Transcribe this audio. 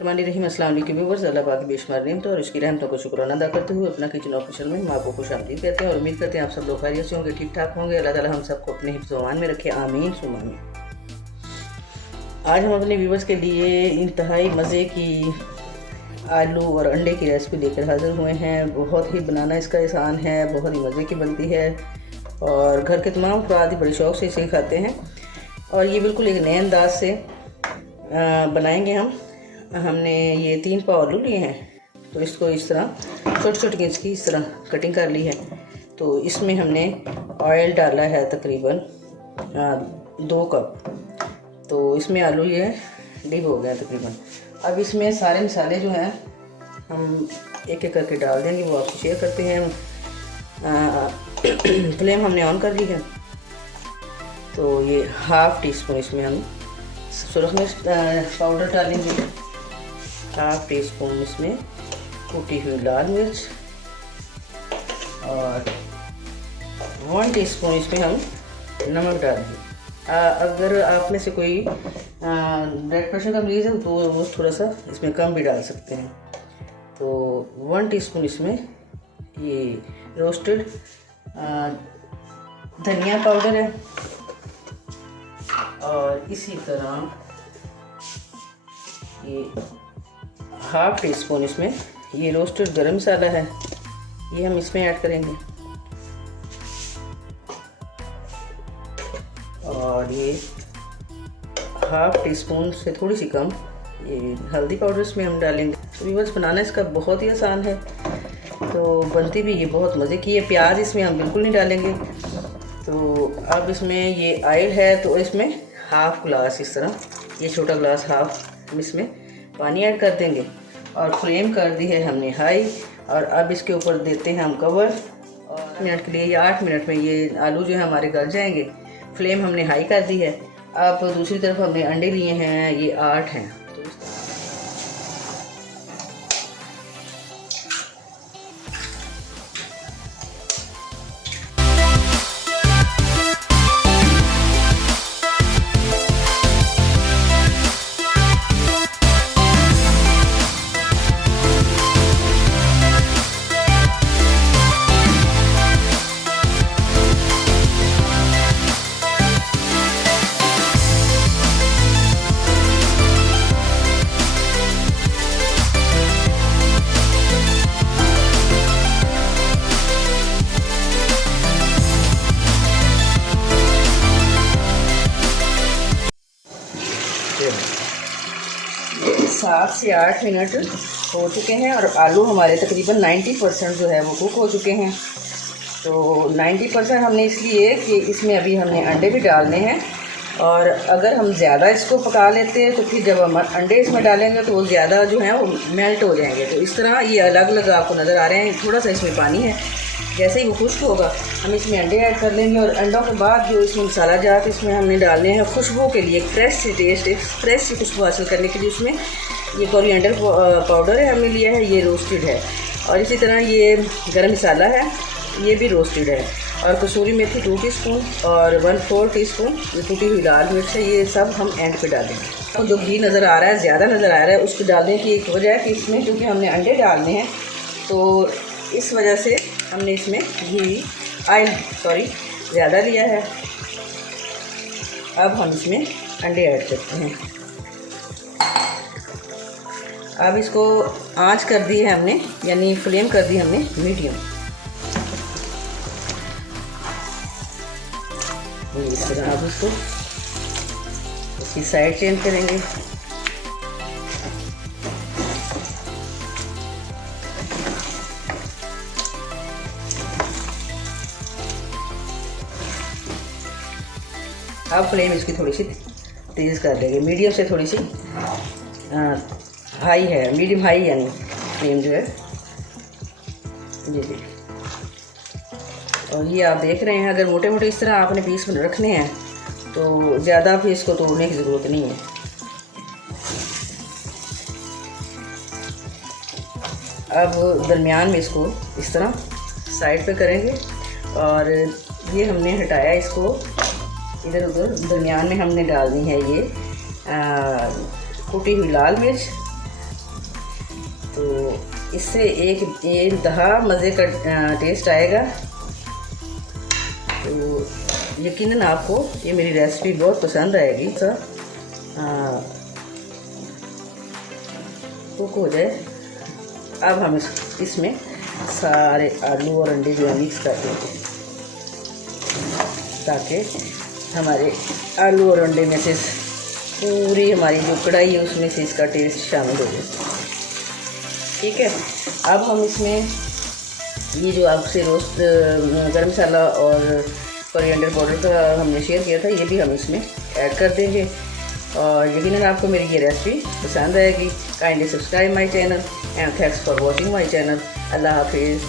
रहीम अस्सलाम वालेकुम व्यूअर्स, अल्लाह पाक की बेशुमार नेमत और उसकी रहमतों को शुक्राना अदा करते हुए अपना किचन ऑफिशियल में हम आपको खुशामदीद कहते हैं और उम्मीद करते हैं आप सब लोग खैरियत से होंगे, ठीक ठाक होंगे। अल्लाह ताला हम सबको अपने हिफ्ज़ व अमान में रखे, आमीन सुम्मा आमीन। आज हम अपने व्यूअर्स के लिए इंतहाई मज़े की आलू और अंडे की रेसिपी लेकर हाज़िर हुए हैं। बहुत ही बनाना इसका आसान है, बहुत ही मज़े की बनती है और घर के तमाम अफराद बड़े शौक़ से इसे खाते हैं। और ये बिल्कुल एक नए अंदाज से बनाएंगे हम। हमने ये 3 पाव आलू लिए हैं, तो इसको इस तरह छोटी छोटी इसकी इस तरह कटिंग कर ली है। तो इसमें हमने ऑयल डाला है तकरीबन 2 कप। तो इसमें आलू ये डिप हो गया तकरीबन। अब इसमें सारे मसाले जो हैं हम एक एक करके डाल देंगे, वो आपको शेयर करते हैं। फ्लेम हमने ऑन कर ली है। तो ये ½ टी स्पून इसमें हम सुरख मिर्च पाउडर डालेंगे, ½ टी स्पून इसमें कुटी हुई लाल मिर्च और 1 टीस्पून इसमें हम नमक डालेंगे। अगर आप में से कोई ब्लड प्रेशर का मरीज़ है तो वो थोड़ा सा इसमें कम भी डाल सकते हैं। तो 1 टीस्पून इसमें ये रोस्टेड धनिया पाउडर है और इसी तरह ये ½ टी स्पून इसमें ये रोस्टेड गरम मसाला है, ये हम इसमें ऐड करेंगे। और ये ½ टी स्पून से थोड़ी सी कम ये हल्दी पाउडर इसमें हम डालेंगे। तो व्यूअर्स बनाना इसका बहुत ही आसान है, तो बनती भी ये बहुत मज़े की है। प्याज इसमें हम बिल्कुल नहीं डालेंगे। तो अब इसमें ये ऑयल है, तो इसमें ½ गिलास इस तरह ये छोटा गिलास ½ हम इसमें पानी ऐड कर देंगे और फ्लेम कर दी है हमने हाई। और अब इसके ऊपर देते हैं हम कवर और मिनट के लिए या 8 मिनट में ये आलू जो है हमारे गल जाएंगे। फ्लेम हमने हाई कर दी है। अब दूसरी तरफ हमने अंडे लिए हैं, ये 8 हैं। तो 7 से 8 मिनट हो चुके हैं और आलू हमारे तकरीबन 90% जो है वो कुक हो चुके हैं। तो 90% हमने इसलिए कि इसमें अभी हमने अंडे भी डालने हैं और अगर हम ज़्यादा इसको पका लेते हैं तो फिर जब हम अंडे इसमें डालेंगे तो वो ज़्यादा जो है वो मेल्ट हो जाएंगे। तो इस तरह ये अलग अलग आपको नज़र आ रहे हैं। थोड़ा सा इसमें पानी है, जैसे ही वो खुश्क होगा हम इसमें अंडे ऐड कर लेंगे। और अंडों के बाद जो इसमें मसाला जात इसमें हमने डालने हैं खुशबू के लिए, फ्रेश सी टेस्ट, फ्रेश सी खुशबू हासिल करने के लिए। उसमें ये कोरिएंडर पाउडर है हमने लिया है, ये रोस्टेड है। और इसी तरह ये गरम मसाला है, ये भी रोस्टेड है। और कसूरी मेथी 2 टीस्पून और 1/4 टीस्पून ये कुटी हुई लाल मिर्च है, ये सब हम एंड पे डालेंगे। तो जो घी नज़र आ रहा है, ज़्यादा नज़र आ रहा है, उसको डालने की एक वजह है कि इसमें क्योंकि हमने अंडे डालने हैं तो इस वजह से हमने इसमें घी ज़्यादा लिया है। अब हम इसमें अंडे ऐड करते हैं। अब इसको आंच कर दी है हमने, यानी फ्लेम कर दी हमने मीडियम। इस तरह अब इसकी साइड चेंज करेंगे। अब फ्लेम इसकी थोड़ी सी तेज़ कर देंगे, मीडियम से थोड़ी सी हाई है, मीडियम हाई यानी फ्लेम जो है जी। और ये आप देख रहे हैं, अगर मोटे मोटे इस तरह आपने पीस रखने हैं तो ज़्यादा फिर इसको तोड़ने की ज़रूरत नहीं है। अब दरमियान में इसको इस तरह साइड पे करेंगे और ये हमने हटाया इसको इधर उधर, दरमियान में हमने डालनी है ये कुटी हुई लाल मिर्च तो इससे एक इंतहा मज़े का टेस्ट आएगा। तो यकीनन आपको ये मेरी रेसिपी बहुत पसंद आएगी। कुक हो जाए, अब हम इसमें सारे आलू और अंडे जो है मिक्स कर देंगे, ताकि हमारे आलू और अंडे में से पूरी हमारी जो कढ़ाई है उसमें से इसका टेस्ट शामिल हो जाए। ठीक है, अब हम इसमें ये जो आपसे रोस्ट गरम मसाला और कोरिएंडर पाउडर का हमने शेयर किया था, ये भी हम इसमें ऐड कर देंगे। और यकीनन आपको मेरी ये रेसिपी पसंद आएगी। Kindly subscribe my channel and thanks for watching my channel. अल्लाह हाफिज़।